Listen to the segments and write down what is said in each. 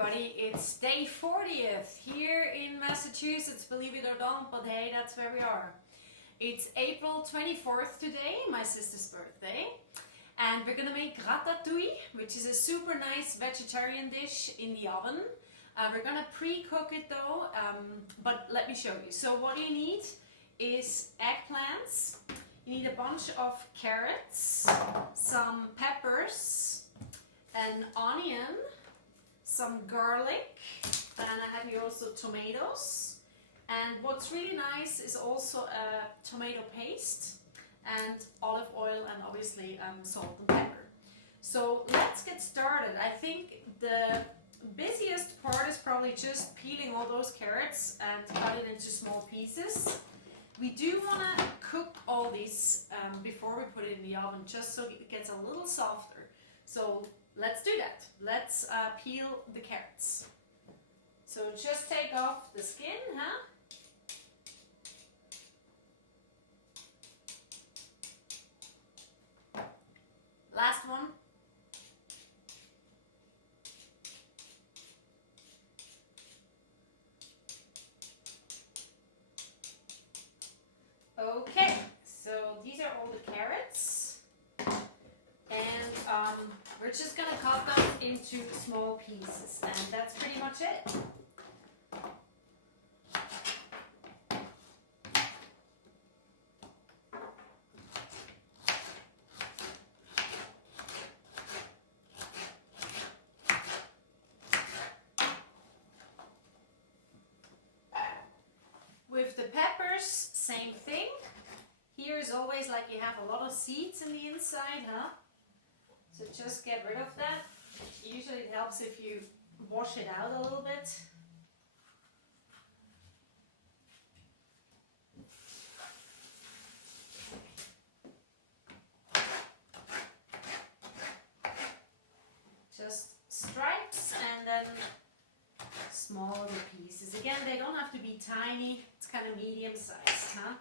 everybody, it's day 40th here in Massachusetts, believe it or not, but hey, that's where we are. It's April 24th today, my sister's birthday, and we're gonna make ratatouille, which is a super nice vegetarian dish in the oven. We're gonna pre-cook it though, but let me show you. So what you need is eggplants, you need a bunch of carrots, some peppers, an onion, some garlic, and I have here also tomatoes. And what's really nice is also a tomato paste and olive oil and obviously salt and pepper. So let's get started. I think the busiest part is probably just peeling all those carrots and cut it into small pieces. We do want to cook all these before we put it in the oven, just so it gets a little softer. So let's do that. Let's peel the carrots. So just take off the skin, huh? Last one. Okay, so these are all the carrots. And we're just gonna cut them into small pieces, and that's pretty much it. With the peppers, same thing. Here is always like you have a lot of seeds in the inside, huh? So just get rid of that. Usually it helps if you wash it out a little bit. Just stripes and then small little pieces. Again, they don't have to be tiny. It's kind of medium sized, huh?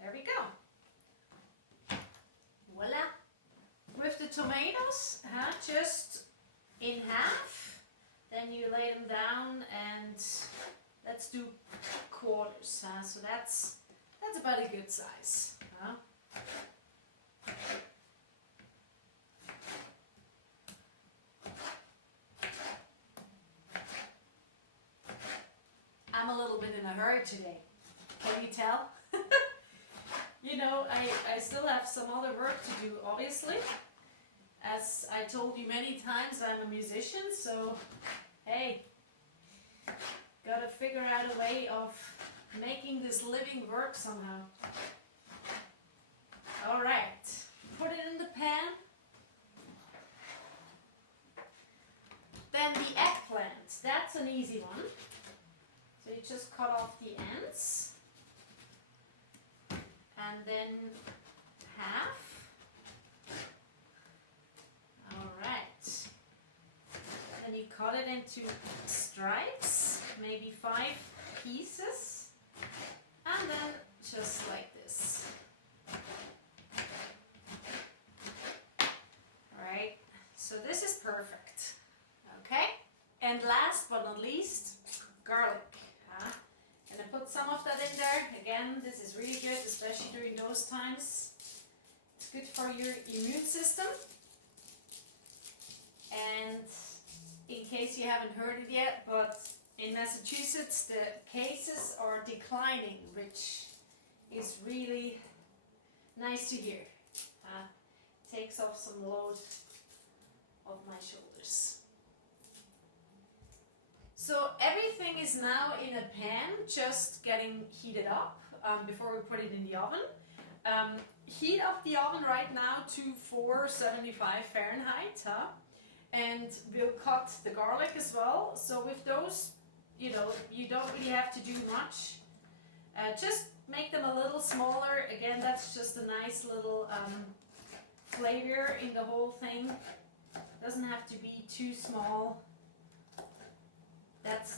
There we go. Voila. With the tomatoes, just in half. Then you lay them down and let's do quarters. So that's about a good size. I'm a little bit in a hurry today. Can you tell? You know, I still have some other work to do, obviously. As I told you many times, I'm a musician, so hey, gotta figure out a way of making this living work somehow. Alright, put it in the pan. Then the eggplant, that's an easy one. So you just cut off the ends. And then half. Alright. Then you cut it into stripes, maybe 5 pieces. And then just like this. Alright, so this is perfect. Okay? And last but not least, garlic. And I put some of that in there. Again, this is really good, especially during those times. It's good for your immune system. And in case you haven't heard it yet, but in Massachusetts the cases are declining, which is really nice to hear. Takes off some load of my shoulders. So everything is now in a pan, just getting heated up before we put it in the oven. Heat up the oven right now to 475 Fahrenheit, and we'll cut the garlic as well. So with those, you know, you don't really have to do much. Just make them a little smaller. Again, that's just a nice little flavor in the whole thing. Doesn't have to be too small.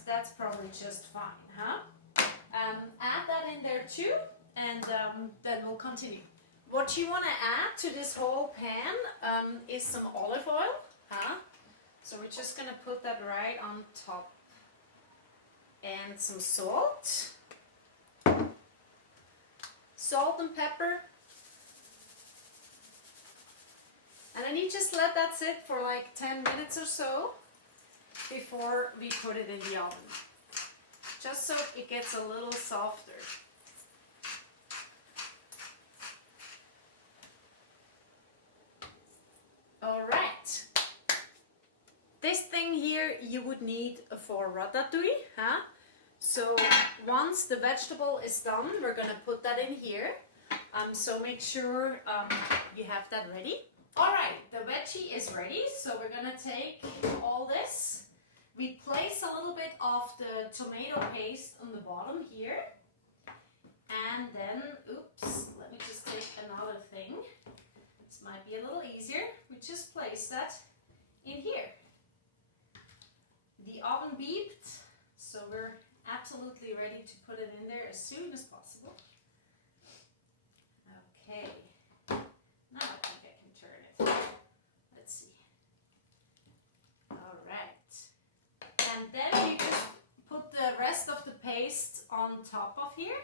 That's probably just fine, huh? Add that in there too, and then we'll continue. What you want to add to this whole pan is some olive oil. So we're just gonna put that right on top. And some salt. Salt and pepper. And then you just let that sit for like 10 minutes or so before we put it in the oven. Just so it gets a little softer. Alright. This thing here you would need for ratatouille. So once the vegetable is done, we're gonna put that in here. So make sure you have that ready. Alright, the veggie is ready. So we're gonna take all this. We place a little bit of the tomato paste on the bottom here. And then, oops, let me just take another thing. This might be a little easier. We just place that in here. The oven beeped, so we're absolutely ready to put it in there as soon as possible. Okay, now I think I can turn it. Let's see. All right. And then you just put the rest of the paste on top of here.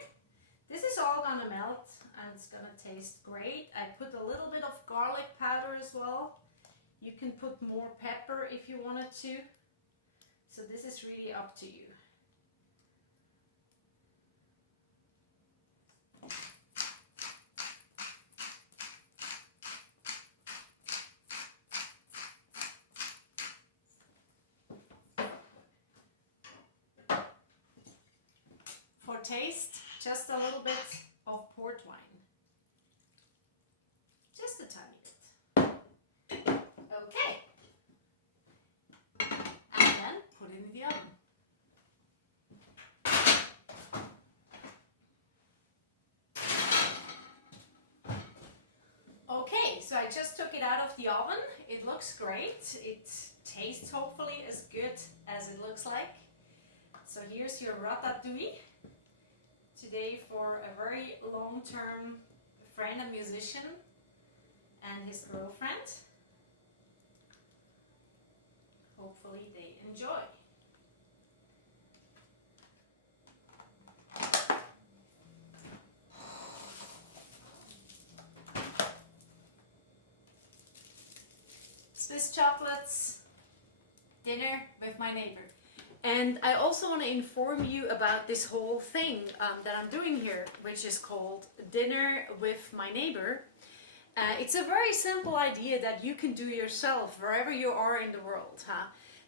This is all gonna melt and it's gonna taste great. I put a little bit of garlic powder as well. You can put more pepper if you wanted to. So this is really up to you. For taste, just a little bit of port wine. Just a tiny bit. Okay. And then put it in the oven. Okay, so I just took it out of the oven. It looks great. It tastes hopefully as good as it looks like. So here's your ratatouille. Today for a very long-term friend, a musician, and his girlfriend. Hopefully they enjoy. Swiss chocolates, dinner with my neighbor. And I also want to inform you about this whole thing that I'm doing here, which is called Dinner with My Neighbor. It's a very simple idea that you can do yourself wherever you are in the world.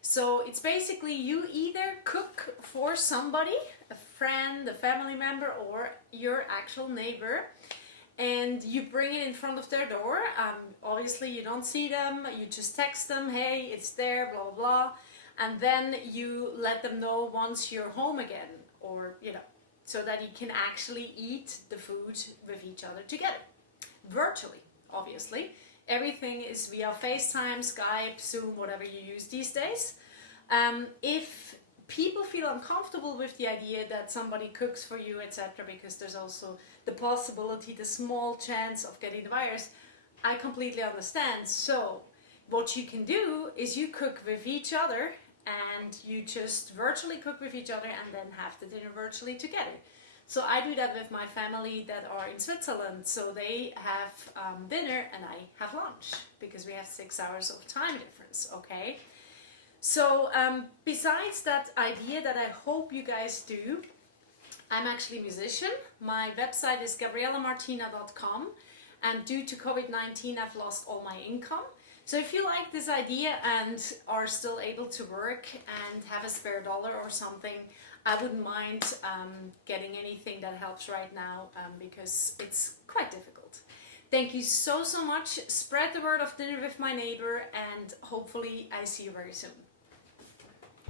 So it's basically you either cook for somebody, a friend, a family member, or your actual neighbor, and you bring it in front of their door. Obviously you don't see them, you just text them, hey, it's there, blah, blah, blah. And then you let them know once you're home again, or, you know, so that you can actually eat the food with each other together. Virtually, obviously. Everything is via FaceTime, Skype, Zoom, whatever you use these days. If people feel uncomfortable with the idea that somebody cooks for you, etc., because there's also the possibility, the small chance of getting the virus, I completely understand. So what you can do is you cook with each other, and you just virtually cook with each other and then have the dinner virtually together. So I do that with my family that are in Switzerland. So they have dinner and I have lunch because we have 6 hours of time difference, okay? So besides that idea that I hope you guys do, I'm actually a musician. My website is gabrielamartina.com, and due to COVID-19 I've lost all my income. So if you like this idea and are still able to work and have a spare dollar or something, I wouldn't mind getting anything that helps right now because it's quite difficult. Thank you so much. Spread the word of Dinner with My Neighbor, and hopefully I see you very soon.